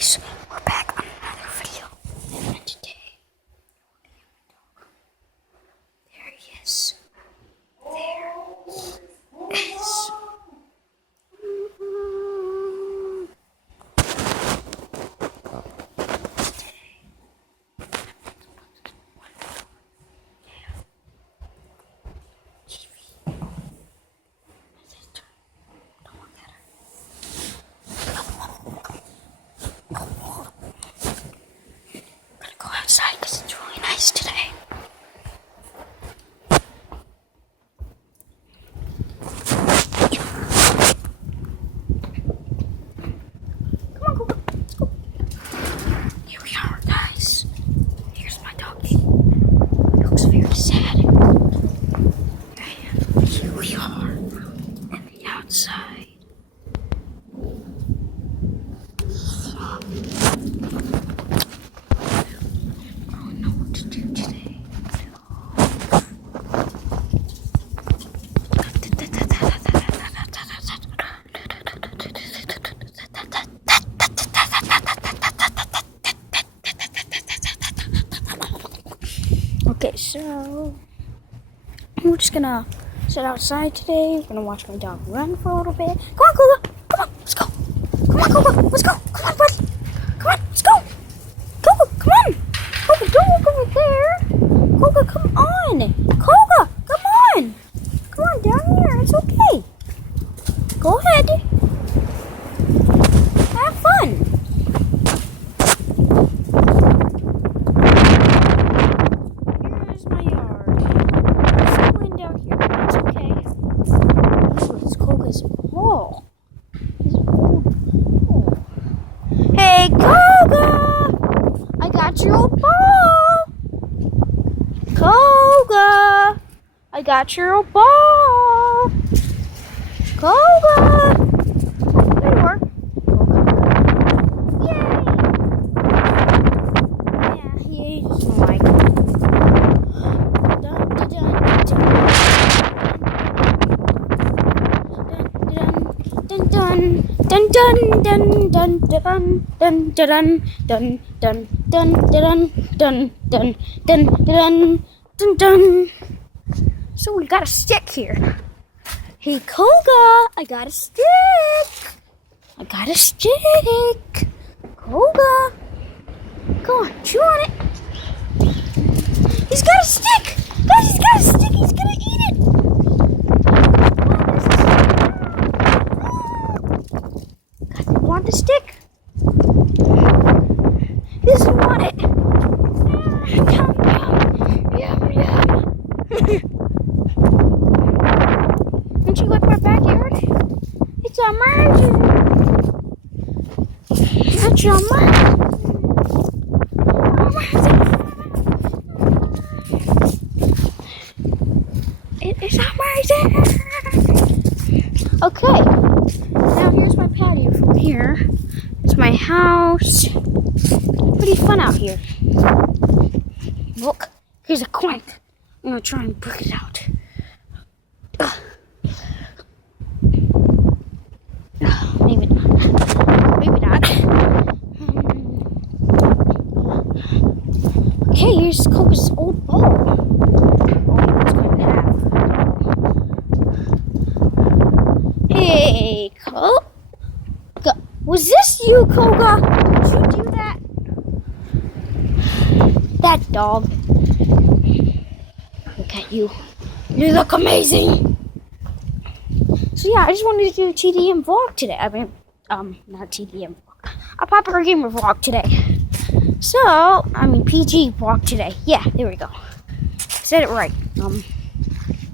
guys, we're back on another video, and today, there he is. There he is. Go outside because it's really nice today. Come on, go. Let's go. Here we are, guys. Here's my doggy. He looks very sad. Here we are in the outside. Okay, so we're just gonna sit outside today. We're gonna watch my dog run for a little bit. Come on, Koga! Come on, let's go! Come on, Koga! Let's go! Come on, buddy! Come on, let's go! Koga, come on! Koga, don't look over there! Koga, come on! Koga, come on! Come on, down here. It's okay. Go ahead. Have fun. Here's my yard. There's some wind out here, but it's okay. Ooh, it's Koga's ball. His old ball. Hey, Koga! I got your old ball. Koga! I got your old ball. Koga! There you are. Koga. Yay! Yeah, he doesn't like it. Dun, dun, dun, dun. So we got a stick here. Hey, Koga, I got a stick. I got a stick. Koga, go on, chew on it. He's got a stick. Guys, he's got a stick. He's gonna eat it. Guys, you want the stick? He doesn't want it. Yum, yum. Don't you like my backyard? It's amazing. It's amazing. It is amazing. Okay, now here's my patio from here. It's my house. Pretty fun out here. Look, here's a coin. I'm gonna try and break it out. Maybe not. Maybe not. Okay, here's Koga's old ball. It's going to have. Hey, Koga. Was this you, Koga? Did you do that? That dog. Look at you. You look amazing. So yeah, I just wanted to do a TDM vlog today. I mean, not TDM vlog. A Popular Gamer vlog today. So, I mean PG vlog today. Yeah, there we go. Said it right.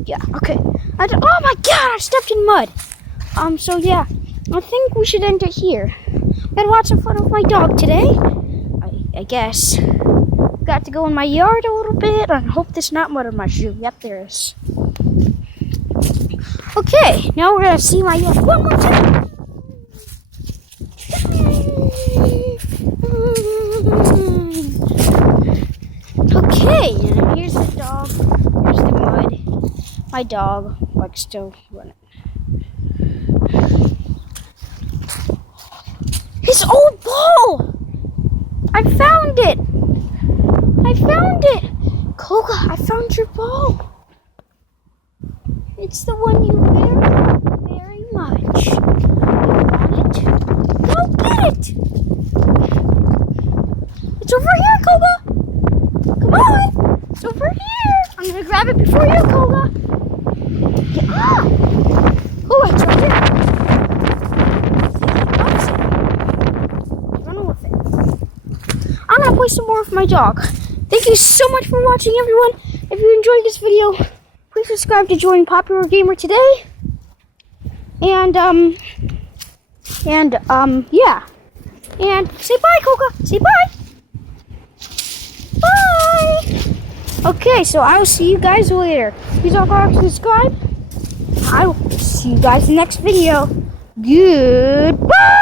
Yeah, okay. Oh my god, I stepped in mud. So yeah, I think we should end it here. We had lots of fun with my dog today. I guess. Got to go in my yard a little bit. I hope there's not mud on my shoe. Yep, there is. Okay, now we're gonna see my yard one more time. Okay, and here's the dog. Here's the mud. My dog likes to run it. His old ball! I found it! I found it! Koga, I found your ball. It's the one you very, very much. You want it? Go get it! It's over here, Koga! Come on! It's over here! I'm gonna grab it before you, Koga! Get up! Oh, it's right here! Run with it. I'm gonna play some more with my dog. Thank you so much for watching, everyone. If you enjoyed this video, please subscribe to join Popular Gamer today. And yeah. And say bye, Koga. Say bye. Bye. Okay, so I will see you guys later. Please don't forget to subscribe. I will see you guys in the next video. Goodbye.